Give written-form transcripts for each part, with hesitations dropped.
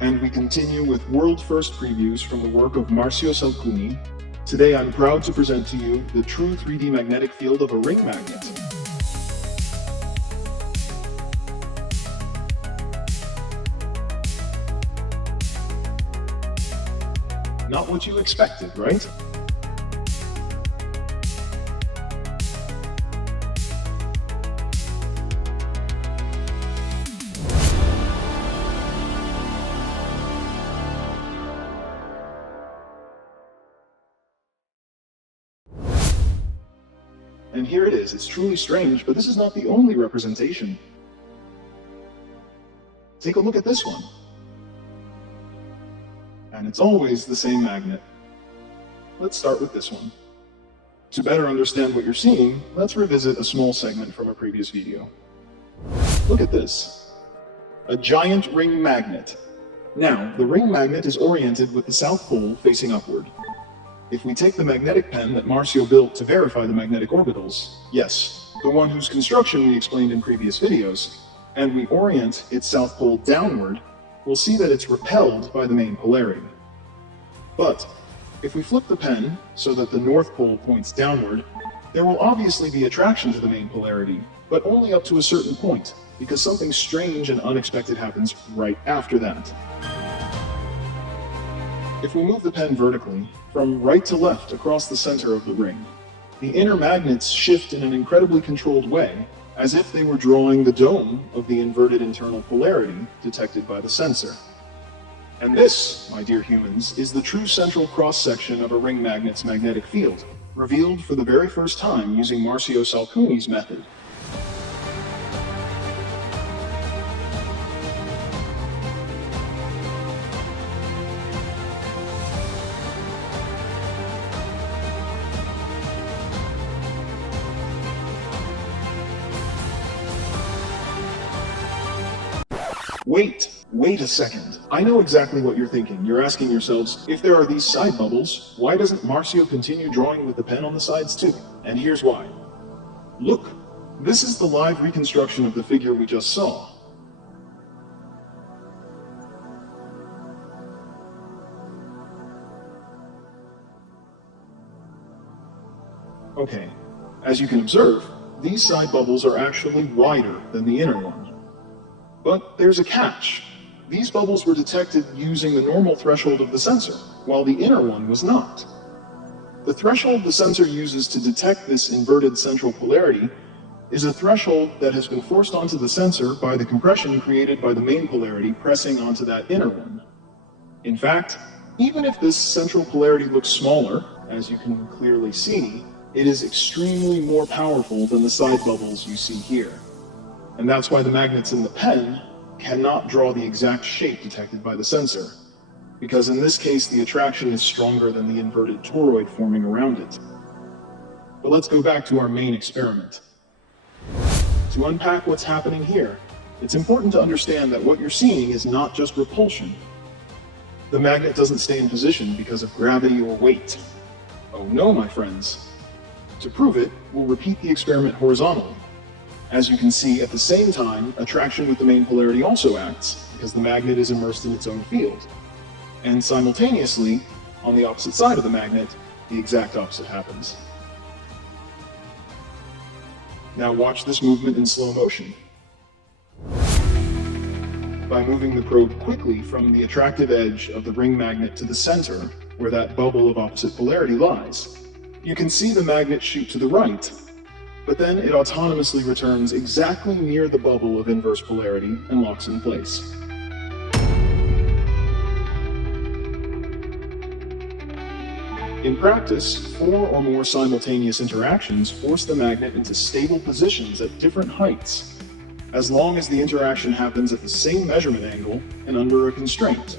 And we continue with world-first previews from the work of Marsio Salcuni. Today I'm proud to present to you the true 3D magnetic field of a ring magnet. Not what you expected, right? And here it is. It's truly strange, but this is not the only representation. Take a look at this one. And it's always the same magnet. Let's start with this one. To better understand what you're seeing, let's revisit a small segment from a previous video. Look at this. A giant ring magnet. Now, the ring magnet is oriented with the south pole facing upward. If we take the magnetic pen that Marsio built to verify the magnetic orbitals, yes, the one whose construction we explained in previous videos, and we orient its south pole downward, we'll see that it's repelled by the main polarity. But if we flip the pen so that the north pole points downward, there will obviously be attraction to the main polarity, but only up to a certain point, because something strange and unexpected happens right after that. If we move the pen vertically, from right to left across the center of the ring, the inner magnets shift in an incredibly controlled way, as if they were drawing the dome of the inverted internal polarity detected by the sensor. And this, my dear humans, is the true central cross-section of a ring magnet's magnetic field, revealed for the very first time using Marsio Salcuni's method. Wait a second. I know exactly what you're thinking. You're asking yourselves, if there are these side bubbles, why doesn't Marsio continue drawing with the pen on the sides too? And here's why. Look, this is the live reconstruction of the figure we just saw. Okay, as you can observe, these side bubbles are actually wider than the inner one. But there's a catch. These bubbles were detected using the normal threshold of the sensor, while the inner one was not. The threshold the sensor uses to detect this inverted central polarity is a threshold that has been forced onto the sensor by the compression created by the main polarity pressing onto that inner one. In fact, even if this central polarity looks smaller, as you can clearly see, it is extremely more powerful than the side bubbles you see here. And that's why the magnets in the pen cannot draw the exact shape detected by the sensor, because in this case the attraction is stronger than the inverted toroid forming around it. But let's go back to our main experiment. To unpack what's happening here, it's important to understand that what you're seeing is not just repulsion. The magnet doesn't stay in position because of gravity or weight. Oh no, my friends. To prove it, we'll repeat the experiment horizontally. As you can see, at the same time, attraction with the main polarity also acts, because the magnet is immersed in its own field. And simultaneously, on the opposite side of the magnet, the exact opposite happens. Now watch this movement in slow motion. By moving the probe quickly from the attractive edge of the ring magnet to the center, where that bubble of opposite polarity lies, you can see the magnet shoot to the right, but then it autonomously returns exactly near the bubble of inverse polarity and locks in place. In practice, 4 or more simultaneous interactions force the magnet into stable positions at different heights, as long as the interaction happens at the same measurement angle and under a constraint.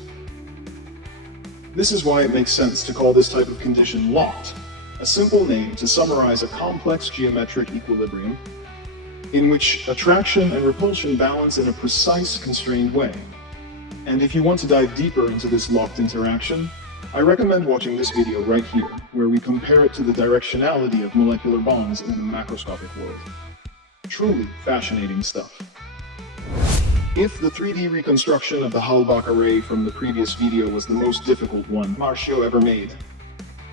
This is why it makes sense to call this type of condition locked, a simple name to summarize a complex geometric equilibrium in which attraction and repulsion balance in a precise, constrained way. And if you want to dive deeper into this locked interaction, I recommend watching this video right here, where we compare it to the directionality of molecular bonds in the macroscopic world. Truly fascinating stuff. If the 3D reconstruction of the Halbach array from the previous video was the most difficult one Marsio ever made,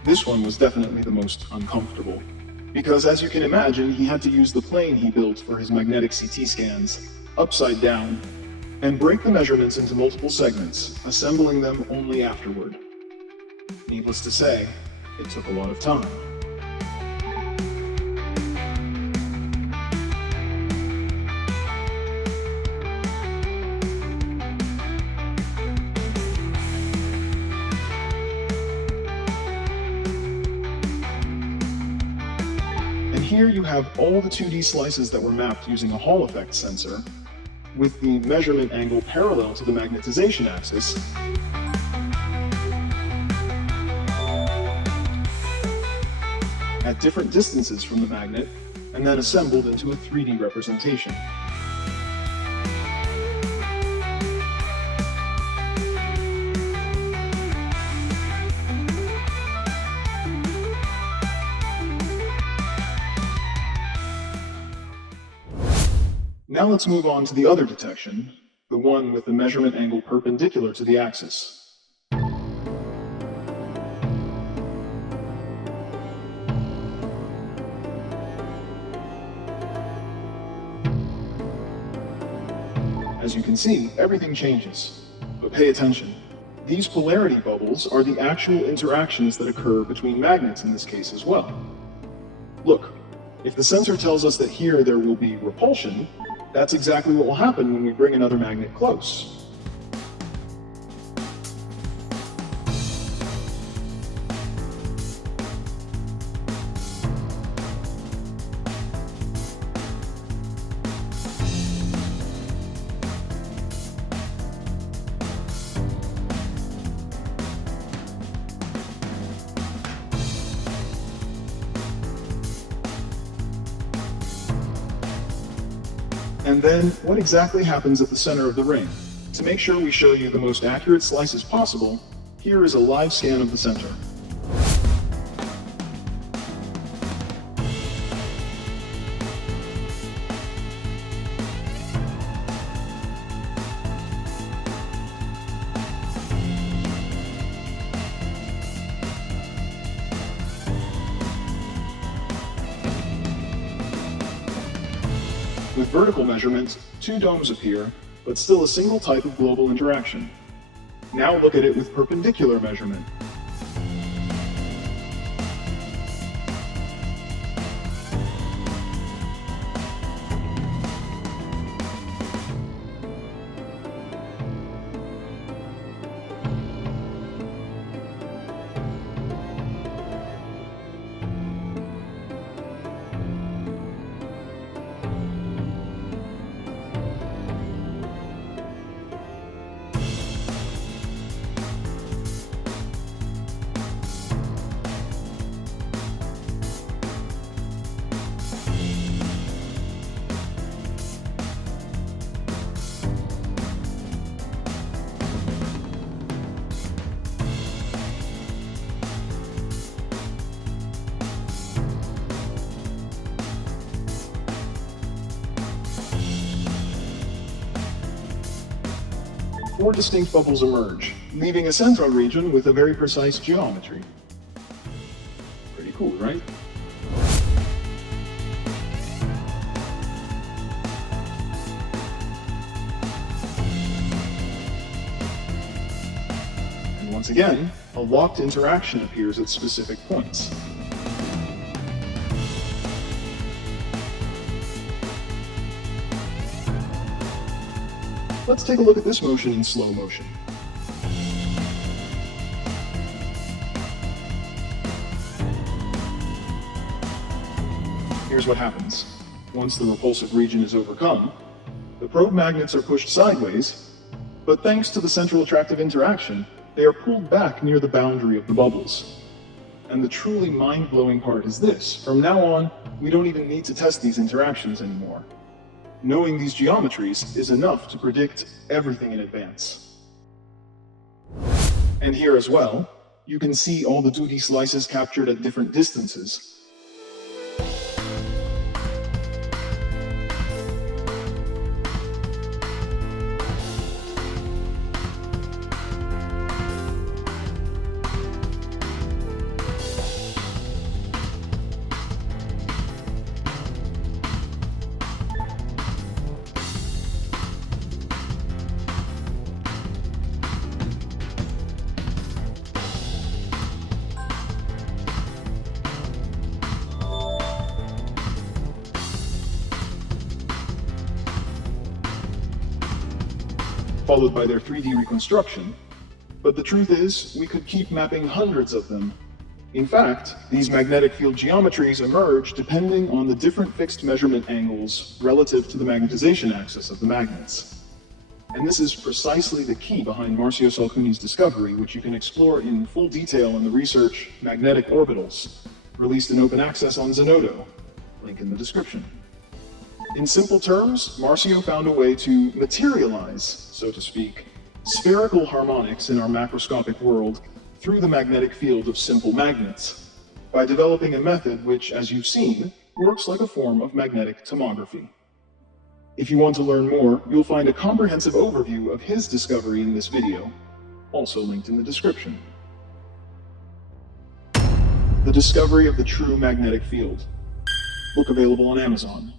this one was definitely the most uncomfortable. Because as you can imagine, he had to use the plane he built for his magnetic CT scans, upside down, and break the measurements into multiple segments, assembling them only afterward. Needless to say, it took a lot of time. Here you have all the 2D slices that were mapped using a Hall effect sensor, with the measurement angle parallel to the magnetization axis, at different distances from the magnet, and then assembled into a 3D representation. Now let's move on to the other detection, the one with the measurement angle perpendicular to the axis. As you can see, everything changes. But pay attention. These polarity bubbles are the actual interactions that occur between magnets in this case as well. Look, if the sensor tells us that here there will be repulsion, that's exactly what will happen when we bring another magnet close. And then, what exactly happens at the center of the ring? To make sure we show you the most accurate slices possible, here is a live scan of the center. With vertical measurements, two domes appear, but still a single type of global interaction. Now look at it with perpendicular measurement. Four distinct bubbles emerge, leaving a central region with a very precise geometry. Pretty cool, right? And once again, a locked interaction appears at specific points. Let's take a look at this motion in slow motion. Here's what happens. Once the repulsive region is overcome, the probe magnets are pushed sideways, but thanks to the central attractive interaction, they are pulled back near the boundary of the bubbles. And the truly mind-blowing part is this. From now on, we don't even need to test these interactions anymore. Knowing these geometries is enough to predict everything in advance. And here as well, you can see all the 2D slices captured at different distances. followed by their 3D reconstruction. But the truth is, we could keep mapping hundreds of them. In fact, these magnetic field geometries emerge depending on the different fixed measurement angles relative to the magnetization axis of the magnets. And this is precisely the key behind Marsio Salcuni's discovery, which you can explore in full detail in the research Magnetic Orbitals, released in open access on Zenodo, link in the description. In simple terms, Marsio found a way to materialize, so to speak, spherical harmonics in our macroscopic world through the magnetic field of simple magnets, by developing a method which, as you've seen, works like a form of magnetic tomography. If you want to learn more, you'll find a comprehensive overview of his discovery in this video, also linked in the description. The Discovery of the True Magnetic Field. Book available on Amazon.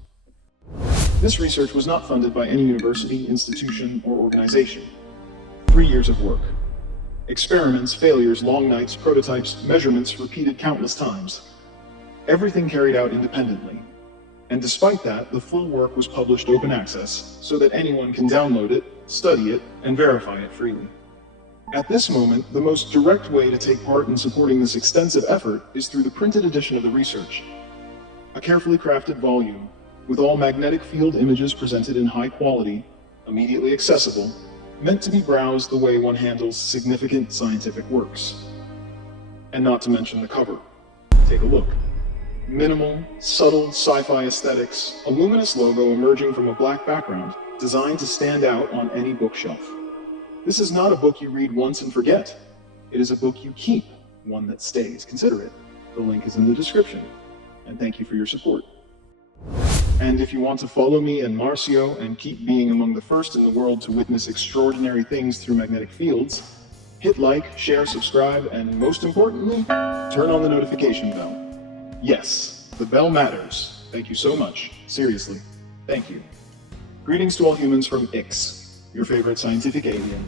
This research was not funded by any university, institution, or organization. 3 years of work. Experiments, failures, long nights, prototypes, measurements repeated countless times. Everything carried out independently. And despite that, the full work was published open access, so that anyone can download it, study it, and verify it freely. At this moment, the most direct way to take part in supporting this extensive effort is through the printed edition of the research. A carefully crafted volume, with all magnetic field images presented in high quality, immediately accessible, meant to be browsed the way one handles significant scientific works. And not to mention the cover. Take a look. Minimal, subtle sci-fi aesthetics, a luminous logo emerging from a black background, designed to stand out on any bookshelf. This is not a book you read once and forget. It is a book you keep, one that stays. Consider it. The link is in the description. And thank you for your support. And if you want to follow me and Marsio and keep being among the first in the world to witness extraordinary things through magnetic fields, hit like, share, subscribe, and most importantly, turn on the notification bell. Yes, the bell matters. Thank you so much. Seriously. Thank you. Greetings to all humans from Ix, your favorite scientific alien.